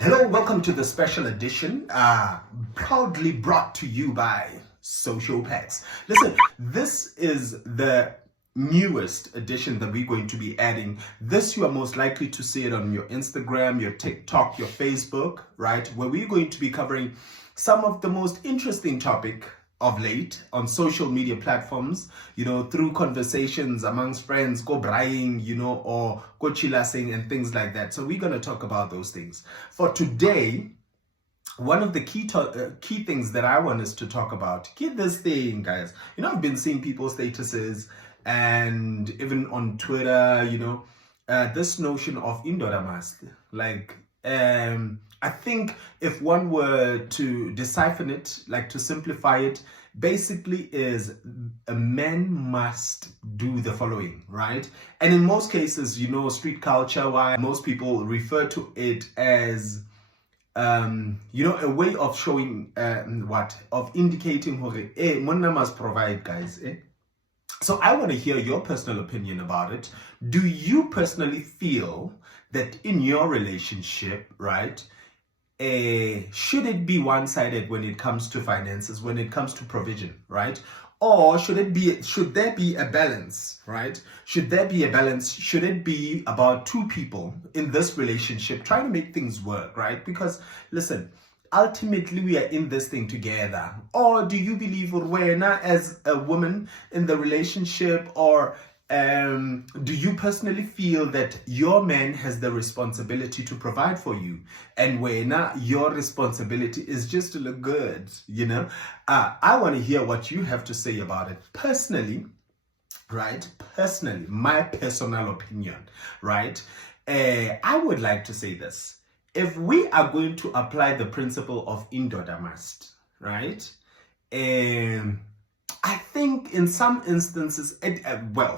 Hello, welcome to the special edition, proudly brought to you by Sociopaths. Listen, this is the newest edition that we're going to be adding. This, you are most likely to see it on your Instagram, your TikTok, your Facebook, right? Where we're going to be covering some of the most interesting topic of late on social media platforms, through conversations amongst friends, go braaiing, or go chilasing and things like that. So we're going to talk about those things. For today, one of the key things that I want us to talk about, keep this thing, guys. I've been seeing people's statuses and even on Twitter, this notion of indoor mask, I think if one were to decipher it, to simplify it, basically is a man must do the following, right? And in most cases, street culture, why most people refer to it as, a way of showing, of indicating, monna must provide, guys. So I want to hear your personal opinion about it. Do you personally feel that in your relationship, right, should it be one-sided when it comes to finances, when it comes to provision, right? Or should there be a balance, right? Should there be a balance? Should it be about two people in this relationship trying to make things work, right? Because listen, ultimately we are in this thing together. Or do you believe Urwena as a woman in the relationship, or do you personally feel that your man has the responsibility to provide for you, and when your responsibility is just to look good? I want to hear what you have to say about it personally, right? Personally, my personal opinion, right? I would like to say this. If we are going to apply the principle of indoor must, right? I think in some instances,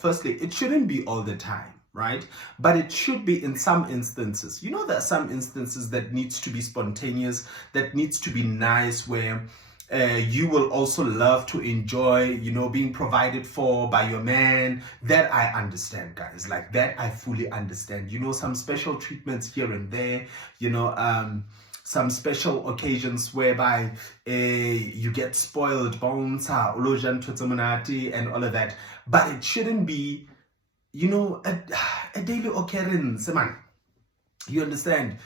firstly, it shouldn't be all the time, right? But it should be in some instances. There are some instances that needs to be spontaneous, that needs to be nice, where you will also love to enjoy, being provided for by your man. That I understand, guys. Like that, I fully understand. Some special treatments here and there, some special occasions whereby you get spoiled bones, and all of that. But it shouldn't be, a daily occurrence, man. You understand?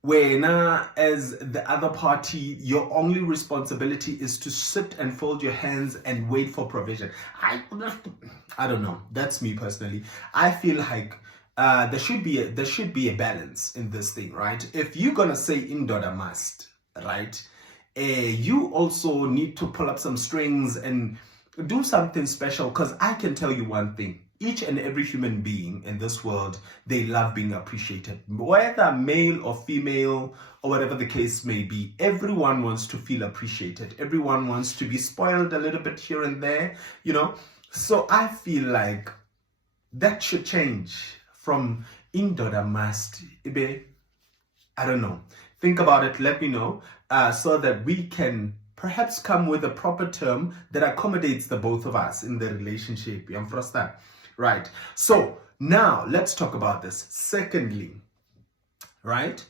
When as the other party, your only responsibility is to sit and fold your hands and wait for provision. I don't know. That's me personally. I feel like there should be a balance in this thing, right? If you're gonna say indoor must, right, you also need to pull up some strings and do something special. Because I can tell you one thing: each and every human being in this world, they love being appreciated, whether male or female or whatever the case may be. Everyone wants to feel appreciated. Everyone wants to be spoiled a little bit here and there, So I feel like that should change from indoor must. I don't know. Think about it. Let me know, so that we can perhaps come with a proper term that accommodates the both of us in the relationship. Right. So now let's talk about this. Secondly, right?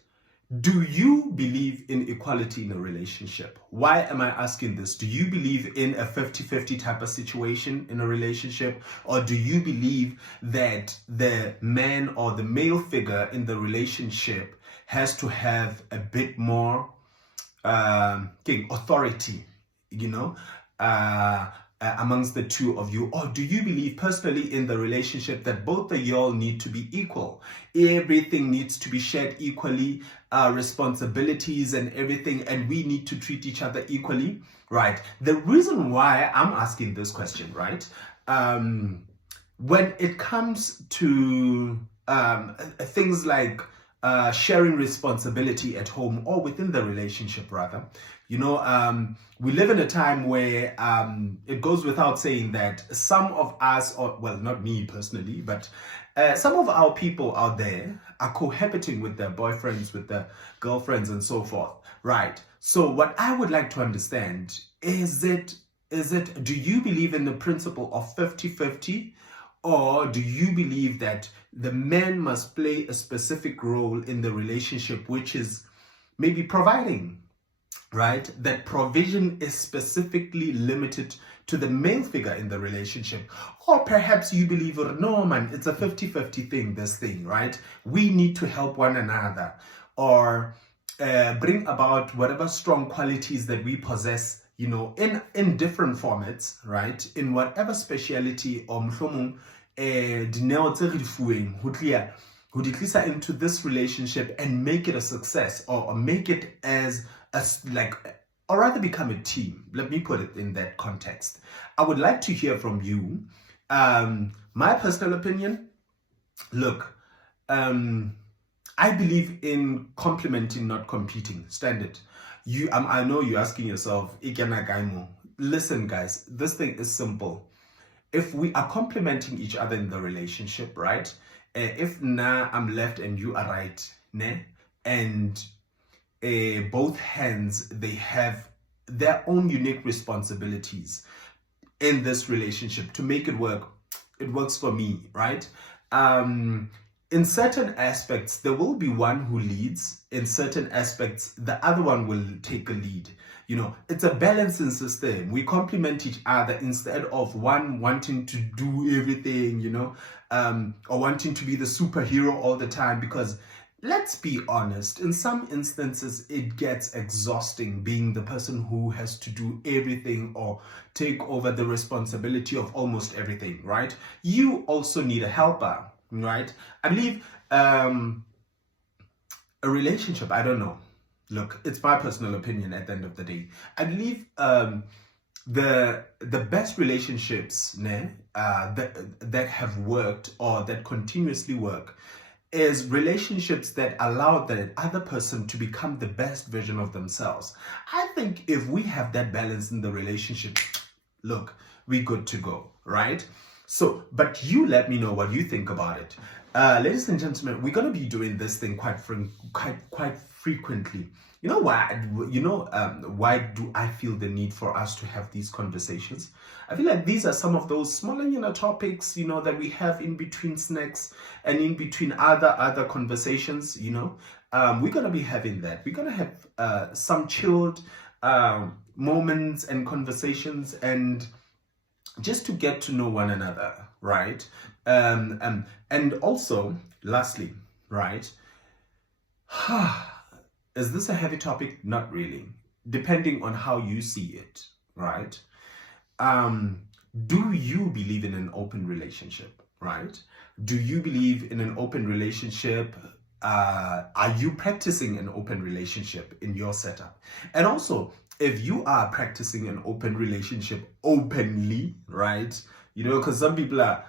Do you believe in equality in a relationship? Why am I asking this? Do you believe in a 50-50 type of situation in a relationship? Or do you believe that the man or the male figure in the relationship has to have a bit more authority, amongst the two of you? Or do you believe personally in the relationship that both of y'all need to be equal? Everything needs to be shared equally, responsibilities and everything, and we need to treat each other equally, right? The reason why I'm asking this question, right, when it comes to things like sharing responsibility at home or within the relationship, rather, we live in a time where it goes without saying that some of us, or well, not me personally, but some of our people out there are cohabiting with their boyfriends, with their girlfriends, and so forth, right? So what I would like to understand is do you believe in the principle of 50-50, Or do you believe that the man must play a specific role in the relationship, which is maybe providing, right? That provision is specifically limited to the male figure in the relationship. Or perhaps you believe, no man, it's a 50-50 thing, this thing, right? We need to help one another, or bring about whatever strong qualities that we possess, you know, in different formats, right? In whatever speciality or into this relationship and make it a success, or make it as like, or rather become a team. Let me put it in that context. I would like to hear from you. My personal opinion, look, I believe in complementing, not competing. Standard. I know you're asking yourself, listen guys, this thing is simple. If we are complementing each other in the relationship, right? If now I'm left and you are right, ne? And both hands, they have their own unique responsibilities in this relationship to make it work. It works for me, right? In certain aspects, there will be one who leads. In certain aspects, the other one will take a lead. You know, it's a balancing system. We complement each other instead of one wanting to do everything, you know, or wanting to be the superhero all the time. Because let's be honest, in some instances, it gets exhausting being the person who has to do everything or take over the responsibility of almost everything, right? You also need a helper, right? I believe a relationship, I don't know. Look, it's my personal opinion at the end of the day. I believe the best relationships that have worked or that continuously work is relationships that allow the other person to become the best version of themselves. I think if we have that balance in the relationship, look, we're good to go, right? So, but you let me know what you think about it. Ladies and gentlemen, we're going to be doing this thing quite frequently. You know why? Why do I feel the need for us to have these conversations? I feel like these are some of those smaller, topics, that we have in between snacks and in between other conversations. We're gonna be having that. We're gonna have some chilled moments and conversations, and just to get to know one another, right? And also, lastly, right? Is this a heavy topic? Not really. Depending on how you see it, right? Do you believe in an open relationship, right? Do you believe in an open relationship? Are you practicing an open relationship in your setup? And also, if you are practicing an open relationship openly, right? Because some people are,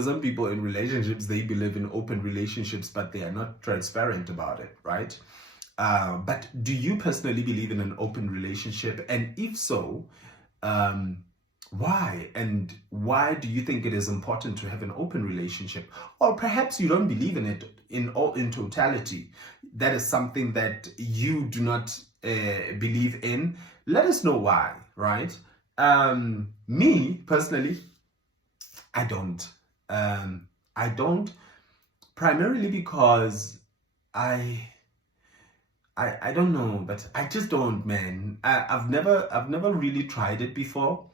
some people in relationships, they believe in open relationships, but they are not transparent about it, right? But do you personally believe in an open relationship? And if so, why? And why do you think it is important to have an open relationship? Or perhaps you don't believe in it in totality. That is something that you do not believe in. Let us know why, right? Me personally, I don't. I don't, primarily because I don't know, but I just don't, man. I've never really tried it before,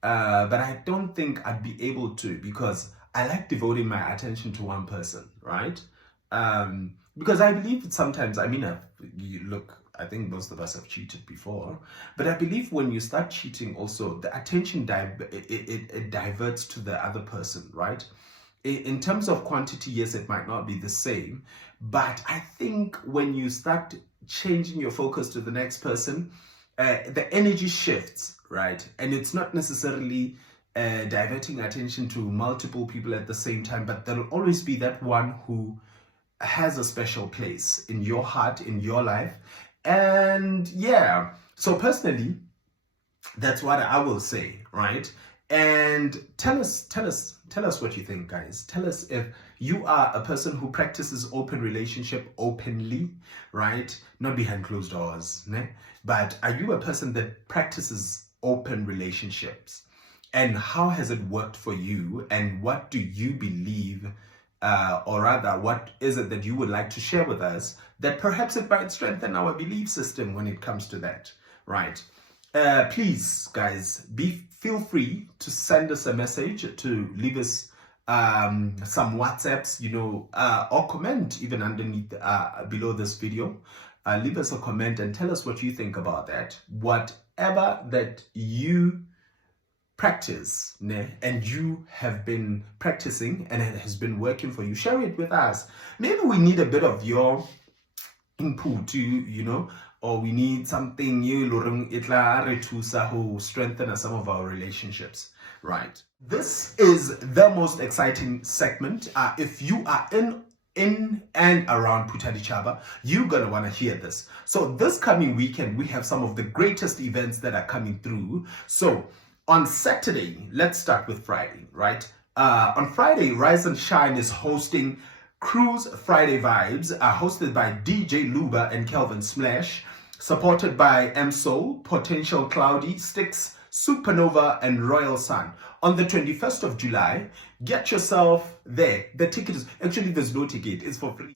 but I don't think I'd be able to, because I like devoting my attention to one person, right? Because I believe sometimes, I think most of us have cheated before, but I believe when you start cheating also, the attention it diverts to the other person, right? In terms of quantity, yes, it might not be the same, but I think when you start changing your focus to the next person, the energy shifts, right? And it's not necessarily diverting attention to multiple people at the same time, but there'll always be that one who has a special place in your heart, in your life. And yeah, so personally, that's what I will say, right? And tell us what you think, guys. Tell us if you are a person who practices open relationship openly, right? Not behind closed doors, né? But are you a person that practices open relationships? and how has it worked for you, and what do you believe, or rather, what is it that you would like to share with us that perhaps it might strengthen our belief system when it comes to that, right? Please, guys, feel free to send us a message, to leave us some WhatsApps, or comment even underneath, below this video. Leave us a comment and tell us what you think about that. Whatever that you practice, and you have been practicing and it has been working for you, share it with us. Maybe we need a bit of your input too, or we need something to strengthen some of our relationships, right? This is the most exciting segment. If you are in and around Putadichaba, you're gonna want to hear this. So this coming weekend, we have some of the greatest events that are coming through. So on Saturday, let's start with Friday, right? On Friday, Rise and Shine is hosting Cruise Friday Vibes, hosted by DJ Luba and Kelvin Smash, supported by M Soul, Potential Cloudy, Styx, Supernova, and Royal Sun. On the 21st of July, get yourself there. The ticket is, actually there's no ticket, it's for free.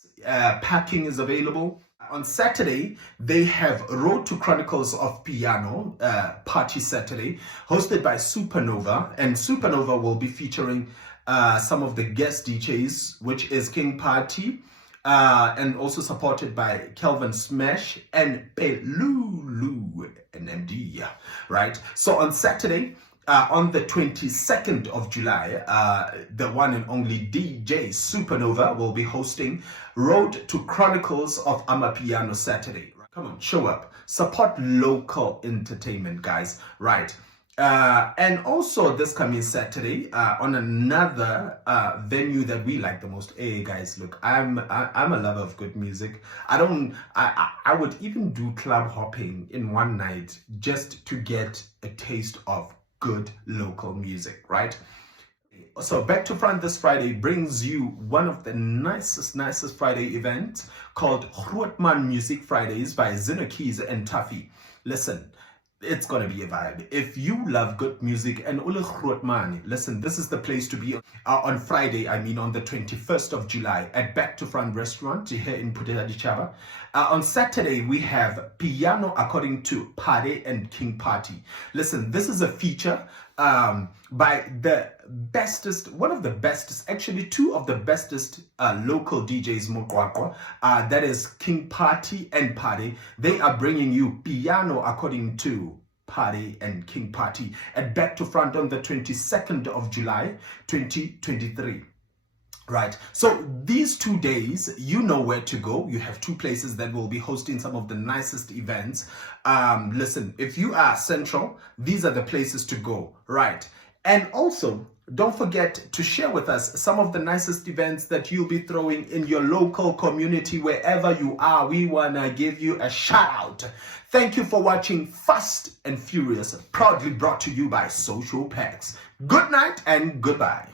Parking is available. On Saturday, they have Road to Chronicles of Piano, Party Saturday, hosted by Supernova, and Supernova will be featuring some of the guest DJs, which is King Party, and also supported by Kelvin Smash and Pelulu and MD, right? So on Saturday, on the 22nd of July, the one and only DJ Supernova will be hosting Road to Chronicles of Amapiano Saturday. Come on, show up. Support local entertainment, guys, right? And also this coming Saturday, on another venue that we like the most. Hey guys, look, I'm a lover of good music. I would even do club hopping in one night just to get a taste of good local music, right? So Back to Front this Friday brings you one of the nicest Friday events called Grootman Music Fridays by Zinokis and Tuffy. Listen, it's gonna be a vibe. If you love good music and Ule Grootman, listen, this is the place to be. On Friday, on the 21st of July at Back to Front Restaurant here in Putadichaba. On Saturday, we have Piano According to Pade and King Party. Listen, this is a feature by the bestest, one of the bestest, actually two of the bestest local DJs Mokwakwa, that is King Party and Pade. They are bringing you Piano According to Pade and King Party at Back to Front on the 22nd of July 2023. Right, so these 2 days, you know where to go. You have two places that will be hosting some of the nicest events. Listen, if you are central, these are the places to go, right? And also, don't forget to share with us some of the nicest events that you'll be throwing in your local community, wherever you are. We wanna give you a shout out. Thank you for watching Fast and Furious, proudly brought to you by Social Packs. Good night and goodbye.